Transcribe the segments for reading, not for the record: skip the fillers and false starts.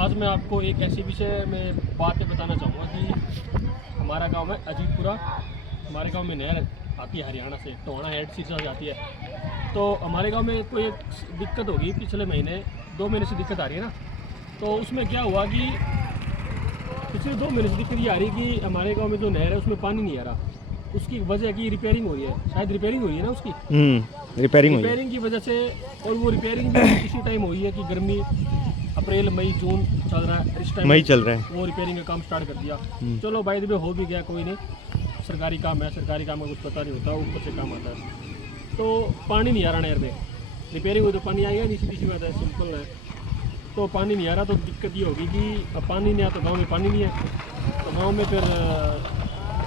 आज मैं आपको एक ऐसी विषय में बातें बताना चाहूँगा कि हमारा गांव है अजीतपुरा। हमारे गांव में नहर आती है हरियाणा से, टोहाना हेड से जाती है। तो हमारे गांव में कोई एक दिक्कत होगी, पिछले महीने 2 महीने से दिक्कत आ रही है ना। तो उसमें क्या हुआ कि पिछले 2 महीने से दिक्कत ये आ रही है कि हमारे गाँव में जो नहर है उसमें पानी नहीं आ रहा। उसकी वजह की रिपेयरिंग हो रही है, शायद रिपेयरिंग हुई है ना उसकी। रिपेयरिंग की वजह से, और वो रिपेयरिंग भी इसी टाइम हुई है कि गर्मी अप्रैल मई जून चल रहा है, इस टाइम मई चल रहा है। वो रिपेयरिंग का काम स्टार्ट कर दिया। चलो बाय द वे हो भी गया, कोई नहीं, सरकारी काम है, सरकारी काम का कुछ पता नहीं होता, ऊपर से काम आता है। तो पानी नहीं आ रहा नहर में, रिपेयरिंग हुई तो पानी आएगा नहीं, सीधी सी बात है, सिंपल है। तो पानी नहीं आ रहा तो दिक्कत ये होगी कि अब पानी नहीं आया तो गाँव में पानी नहीं है। तो गाँव में फिर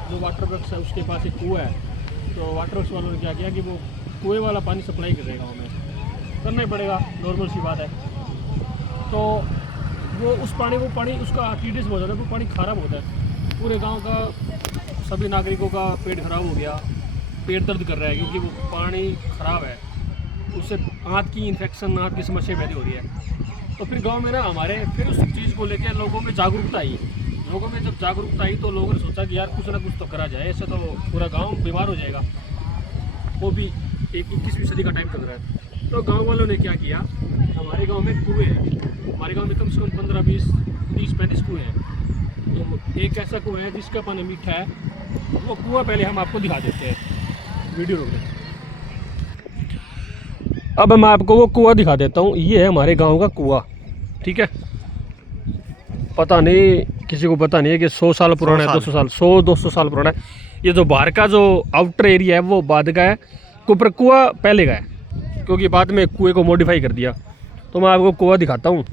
जो वाटर वर्क्स है उसके पास एक कुआं है, तो वाटर वर्क्स वालों ने क्या किया कि वो कुएँ वाला पानी सप्लाई कर रहे गाँव में, करना ही पड़ेगा, नॉर्मल सी बात है। तो वो उस पानी उसका टीडीएस बहुत ज़्यादा, वो पानी ख़राब होता है। पूरे गांव का सभी नागरिकों का पेट ख़राब हो गया, पेट दर्द कर रहा है क्योंकि वो पानी ख़राब है, उससे आँत की इन्फेक्शन, आँत की समस्या पैदा हो रही है। तो फिर गांव में ना हमारे फिर उस चीज़ को लेकर लोगों में जागरूकता आई। लोगों में जब जागरूकता आई तो लोगों ने सोचा कि यार कुछ ना कुछ तो करा जाए, ऐसे तो पूरा गाँव बीमार हो जाएगा। वो भी 21वीं सदी का टाइम चल रहा है। तो गांव वालों ने क्या किया, हमारे गांव में कुएँ हैं, हमारे गांव में कम से कम 15, 20, 30, 35 कुएँ हैं। तो एक ऐसा कुआं है जिसका पानी मीठा है, वो कुआं पहले हम आपको दिखा देते हैं, वीडियो रोक दें। अब मैं आपको वो कुआं दिखा देता हूँ। ये है हमारे गाँव का कुआं, ठीक है। पता नहीं, किसी को पता नहीं है कि 100 साल पुराना है, 200 साल, 100-200 साल पुराना है। ये जो बाहर का जो आउटर एरिया है वो बाद का है, ऊपर कुआं पहले का है, क्योंकि बाद में कुएं को मॉडिफाई कर दिया। तो मैं आपको कुआं दिखाता हूँ।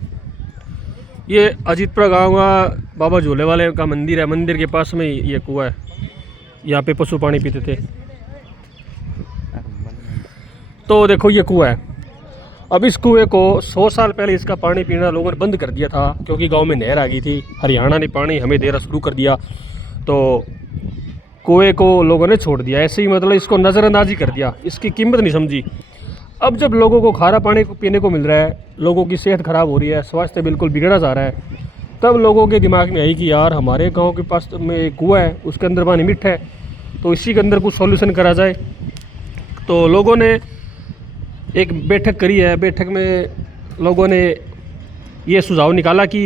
ये अजीतपुरा गांव का बाबा झूले वाले का मंदिर है, मंदिर के पास में ये कुआं है, यहाँ पे पशु पानी पीते थे। तो देखो ये कुआं है। अब इस कुएं को 100 साल पहले इसका पानी पीना लोगों ने बंद कर दिया था, क्योंकि गांव में नहर आ गई थी, हरियाणा ने पानी हमें देना शुरू कर दिया। तो कुएं को लोगों ने छोड़ दिया, ऐसे ही मतलब इसको नज़रअंदाजी कर दिया, इसकी कीमत नहीं समझी। अब जब लोगों को खारा पानी पीने को मिल रहा है, लोगों की सेहत ख़राब हो रही है, स्वास्थ्य बिल्कुल बिगड़ा जा रहा है, तब लोगों के दिमाग में आई कि यार हमारे गांव के पास में एक कुआं है, उसके अंदर पानी मीठा है, तो इसी के अंदर कुछ सॉल्यूशन करा जाए। तो लोगों ने एक बैठक करी है। बैठक में लोगों ने ये सुझाव निकाला कि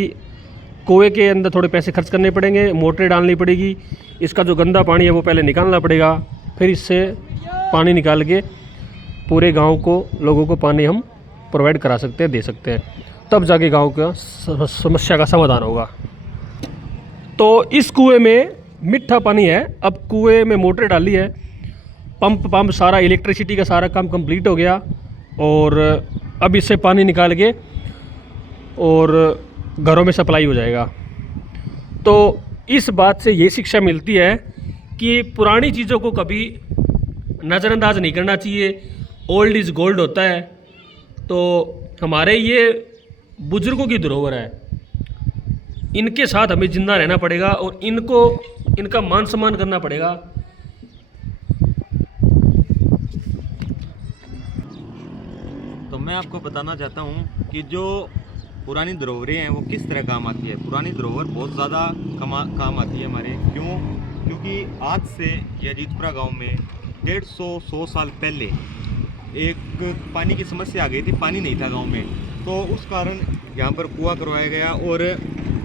कुएं के अंदर थोड़े पैसे खर्च करने पड़ेंगे, मोटरें डालनी पड़ेगी, इसका जो गंदा पानी है वो पहले निकालना पड़ेगा, फिर इससे पानी निकाल के पूरे गांव को, लोगों को पानी हम प्रोवाइड करा सकते हैं, दे सकते हैं, तब जाके गांव का समस्या का समाधान होगा। तो इस कुएं में मीठा पानी है। अब कुएं में मोटर डाली है, पंप सारा, इलेक्ट्रिसिटी का सारा काम कंप्लीट हो गया, और अब इससे पानी निकाल के और घरों में सप्लाई हो जाएगा। तो इस बात से ये शिक्षा मिलती है कि पुरानी चीज़ों को कभी नज़रअंदाज नहीं करना चाहिए, ओल्ड इज़ गोल्ड होता है। तो हमारे ये बुजुर्गों की धरोहर है, इनके साथ हमें जिंदा रहना पड़ेगा और इनका मान सम्मान करना पड़ेगा। तो मैं आपको बताना चाहता हूँ कि जो पुरानी धरोहरें हैं वो किस तरह काम आती है। पुरानी धरोहर बहुत ज़्यादा काम आती है हमारे, क्योंकि आज से ये अजीतपुरा गांव में 150-100 साल पहले एक पानी की समस्या आ गई थी, पानी नहीं था गांव में, तो उस कारण यहाँ पर कुआं करवाया गया। और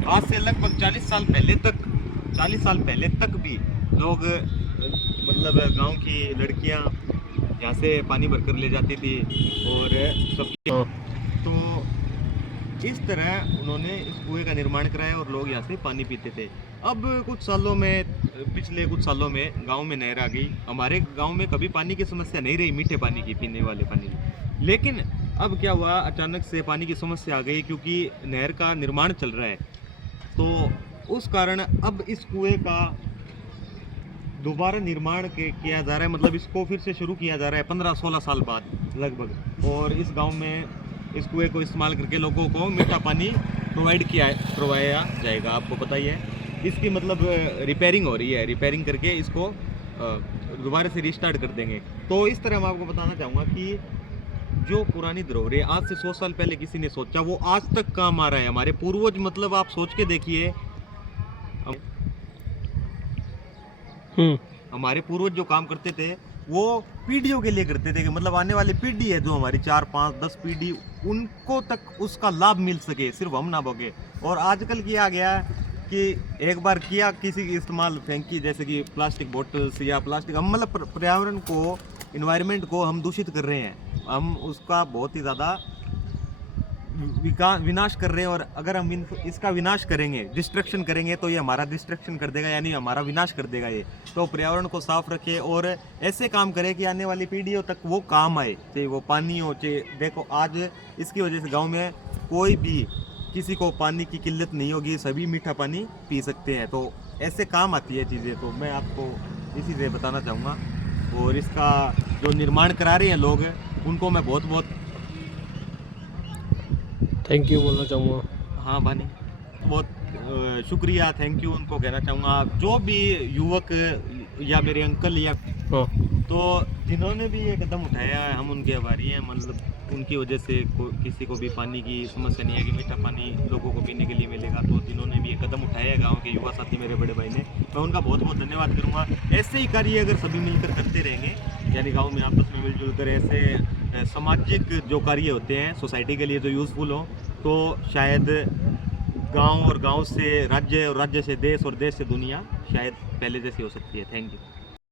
आज से लगभग 40 साल पहले तक भी लोग, मतलब गांव की लड़कियाँ यहाँ से पानी भरकर ले जाती थी और सबकी, तो इस तरह उन्होंने इस कुएं का निर्माण कराया और लोग यहाँ से पानी पीते थे। अब पिछले कुछ सालों में गांव में नहर आ गई। हमारे गांव में कभी पानी की समस्या नहीं रही, मीठे पानी की, पीने वाले पानी की। लेकिन अब क्या हुआ, अचानक से पानी की समस्या आ गई, क्योंकि नहर का निर्माण चल रहा है। तो उस कारण अब इस कुएं का दोबारा निर्माण किया जा रहा है, मतलब इसको फिर से शुरू किया जा रहा है 15-16 साल बाद लगभग। और इस गांव में इस कुएं को इस्तेमाल करके लोगों को मीठा पानी करवाया जाएगा। आपको पता ही है, इसकी मतलब रिपेयरिंग हो रही है, रिपेयरिंग करके इसको दोबारा से रिस्टार्ट कर देंगे। तो इस तरह मैं आपको बताना चाहूँगा कि जो पुरानी धरोहरें आज से 100 साल पहले किसी ने सोचा, वो आज तक काम आ रहा है। हमारे पूर्वज, मतलब आप सोच के देखिए, हमारे पूर्वज जो काम करते थे वो पीढ़ियों के लिए करते थे, कि मतलब आने वाली पीढ़ी है जो हमारी 4, 5, 10 पीढ़ी, उनको तक उसका लाभ मिल सके, सिर्फ हम ना भोगे। और आजकल किया गया कि एक बार किया किसी की इस्तेमाल फेंकी, जैसे कि प्लास्टिक बोटल्स या प्लास्टिक, हम मतलब पर्यावरण को, इन्वायरमेंट को हम दूषित कर रहे हैं, हम उसका बहुत ही ज़्यादा विनाश कर रहे हैं। और अगर हम इसका विनाश करेंगे, डिस्ट्रक्शन करेंगे, तो ये हमारा डिस्ट्रक्शन कर देगा, यानी हमारा विनाश कर देगा ये। तो पर्यावरण को साफ रखें और ऐसे काम करें कि आने वाली पीढ़ियों तक वो काम आए, चाहे वो पानी हो, चाहे देखो आज इसकी वजह से गांव में कोई भी किसी को पानी की किल्लत नहीं होगी, सभी मीठा पानी पी सकते हैं। तो ऐसे काम आती है चीज़ें, तो मैं आपको इसी से बताना चाहूँगा। और इसका जो निर्माण करा रहे हैं लोग, उनको मैं बहुत बहुत थैंक यू बोलना चाहूँगा। हाँ बानी, बहुत शुक्रिया, थैंक यू उनको कहना चाहूँगा। जो भी युवक या मेरे अंकल या हाँ, तो जिन्होंने भी ये कदम उठाया है, हम उनके आभारी हैं। मतलब उनकी वजह से किसी को भी पानी की समस्या नहीं है, कि मीठा पानी लोगों को पीने के लिए मिलेगा। तो जिन्होंने भी ये कदम उठाया है, गांव के युवा साथी मेरे बड़े भाई ने, मैं उनका बहुत बहुत धन्यवाद करूँगा। ऐसे ही कार्य अगर सभी मिलकर करते रहेंगे, यानी गाँव में आपस में मिलजुल कर ऐसे सामाजिक जो कार्य होते हैं सोसाइटी के लिए जो यूज़फुल हो, तो शायद गांव और गांव से राज्य और राज्य से देश और देश से दुनिया शायद पहले जैसी हो सकती है। Thank you.